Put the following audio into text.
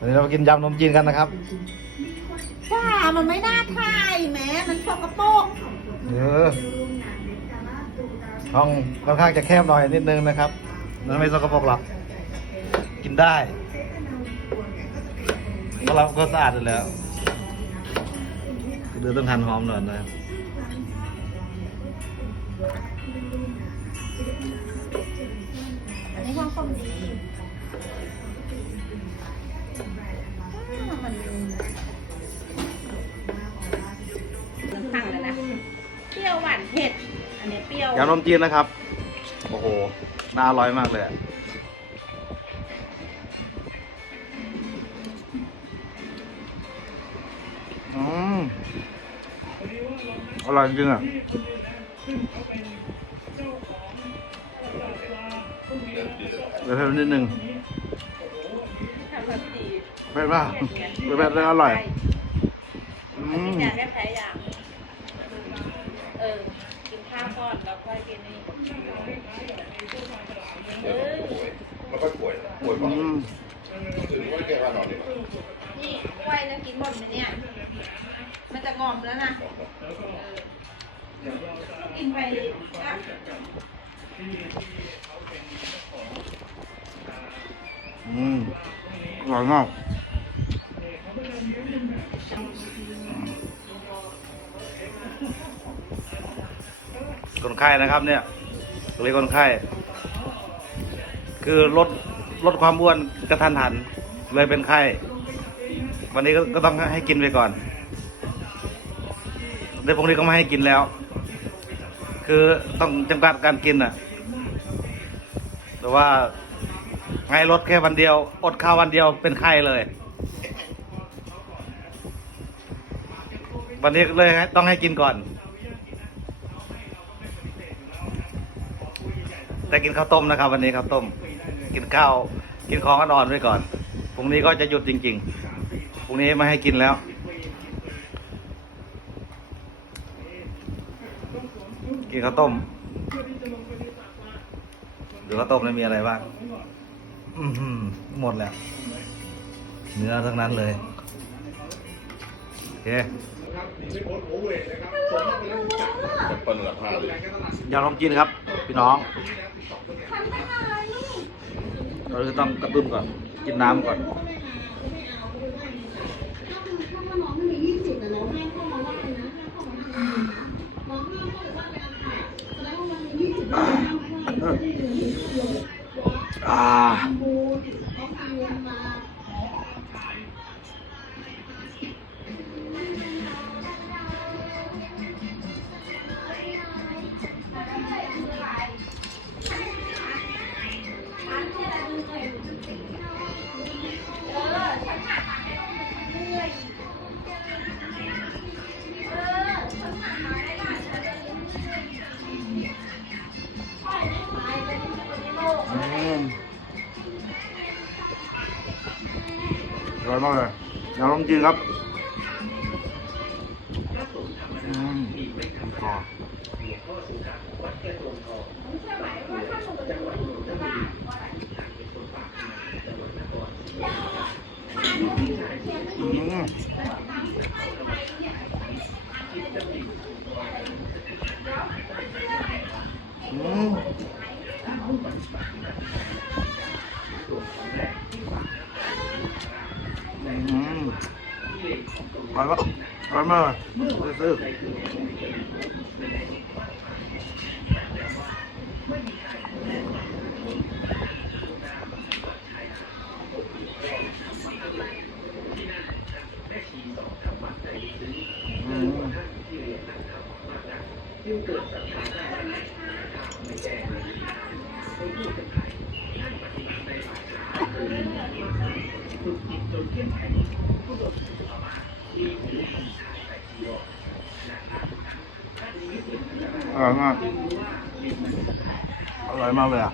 วันนี้เรามากินยำนมจีนกันนะครับว่ามันไม่น่าทายแหม้มันสกปรกเออห้องค่อนข้างจะแคบหน่อยนิดนึงนะครับมันไม่สกปรกหรอกกินได้เพราะเราก็สะอาดอยู่แล้วเดือต้องหั่นหอมหน่อยนะครับอันนี้ห้องคอมดีอ่า มันสั่งแล้วนะเปรี้ยวหวานเผ็ด อันนี้เปรี้ยวยำนมจีนนะครับ โอ้โห น่าอร่อยมากเลยอืมอร่อยจริงอะเดี๋ยวเพิ่มนิดนึง เผ็ดป่ะเผ็ดเลยอร่อยอืมอยากได้แพ้อย่างเออกินข้าวก่อนแล้วค่อยกินนี่เออไม่ค่อยป่วยป่วยอืบ้างมถือว่าแกว่านอนดีกว่านี่กล้วยจะกินหมดไหมเนี่ย มันจะงอมแล้วนะเออกินไปอะอืมอร่อยมาก คนไข้นะครับเนี่ยเรียกคนไข้ คือลดลดความอ้วนกระทันหันเลยเป็นไข้ วันนี้ก็ต้องให้กินไปก่อนในพวกนี้ก็ไม่ให้กินแล้ว คือต้องจำกัดการกินอะ แต่ว่าไงลดแค่วันเดียว อดข้าววันเดียวเป็นไข้เลย วันนี้เลยต้องให้กินก่อน แต่กินข้าวต้มนะครับ วันนี้ข้าวต้ม กินข้าวกินของอ่อนๆไว้ก่อนพรุ่งนี้ก็จะหยุดจริง ๆพรุ่งนี้ไม่ให้กินแล้วกินข้าวต้มดูข้าวต้มแล้วมีอะไรบ้างอือหือหมดแล้วเนื้อทั้งนั้นเลยโอเคจะเปิ้ลละผ้าเลยยำนมจีนครับ พี่น้อง เราจะต้องกระตุ้นก่อน กินน้ำก่อนอ่า ร่อยมากเลยยำนมจีนครับอืมอ๋ออืมอืม อร่อยมากอร่อยมากเลยซื้อ อร่อยมาก อร่อยมากเลยอะ